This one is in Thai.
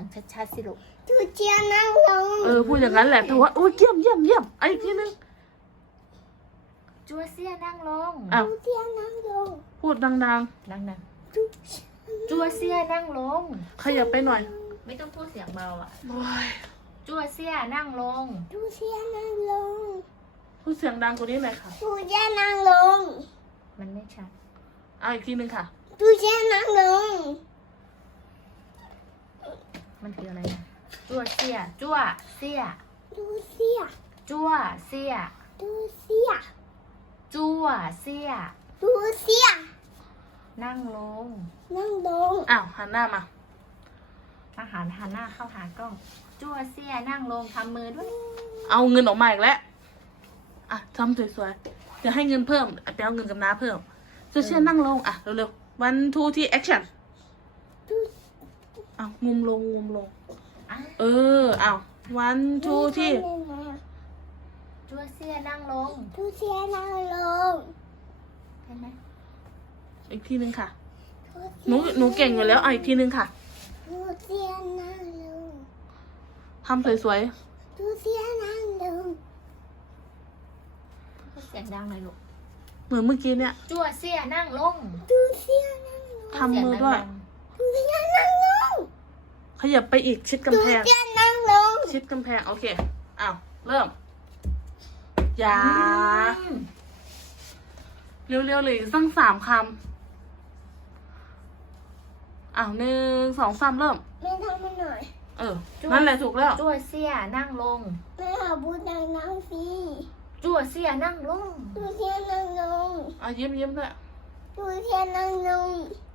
ชัดๆสิลูกจูเจียนั่งลงพูดอย่างนั้นแหละแต่ว่าโอ้ยเยี่ยมไอ้ทีนึงจัวเสียนั่งลงอ้าวจูเจียนั่งลงพูดดังนั่งจูๆจัวเสียนั่งลงๆขยับไปหน่อยไม่ต้องพูดเสียงเบาอ่ะโอ้ยจัวเสียนั่งลงจูเจียนั่งลงพูดเสียงดังกว่านี้หน่อยค่ะจูเจียนั่งลงมันไม่ชัดเอาอีกทีนึงค่ะจูเจียนั่งลงมันคืออะไรนะจัวเสียจัวเสียจูเจียจัวเสียจูเจียจัวเสียจูเจียนั่งลงนั่งลงอ้าวหันหน้ามาอาหารหันหน้าเข้าหากล้อง จัวเสียนั่งลงทำมือด้วยเอาเงินออกมาอีกแล้วอ่ะทำสวยๆจะให้เงินเพิ่มไปเอาเงินกับน้าเพิ่มเชื่อนั่งลงอ่ะเร็วๆวันทูที่แอคชั่นจูอ้าวงุมลงอ่ะอ้าววันทูที่จัวเสียนั่งลงจูเจียนั่งลงเห็นไหมอีกทีนึงค่ะหนูเก่งอยู่แล้วเอาอีกทีนึงค่ะจูเจียนั่งลงทำสวยจูเจียนั่งลงพูดเสียงดังหน่อยลูกๆเหมือนเมื่อกี้เนี่ยจัวเสียนั่งลงจูเจียนั่งลงทำมือด้วยจูเจียนั่งลงขยับไปอีกชิดจูกำแพงเจียนั่งลงชิดกำแพงโอเคอ้าวเริ่มอย่าอืมเร็วๆเลยตั้ง3 คำอ้าว1 2 3เริ่มแม่ทำมาหน่อยนั่นแหละถูกแล้วจัวเสียนั่งลงแม่หาบูดังนั่งสิจัวเสียนั่งลงจูเจียนั่งลงยิ้มด้วยจูเจียนั่งลง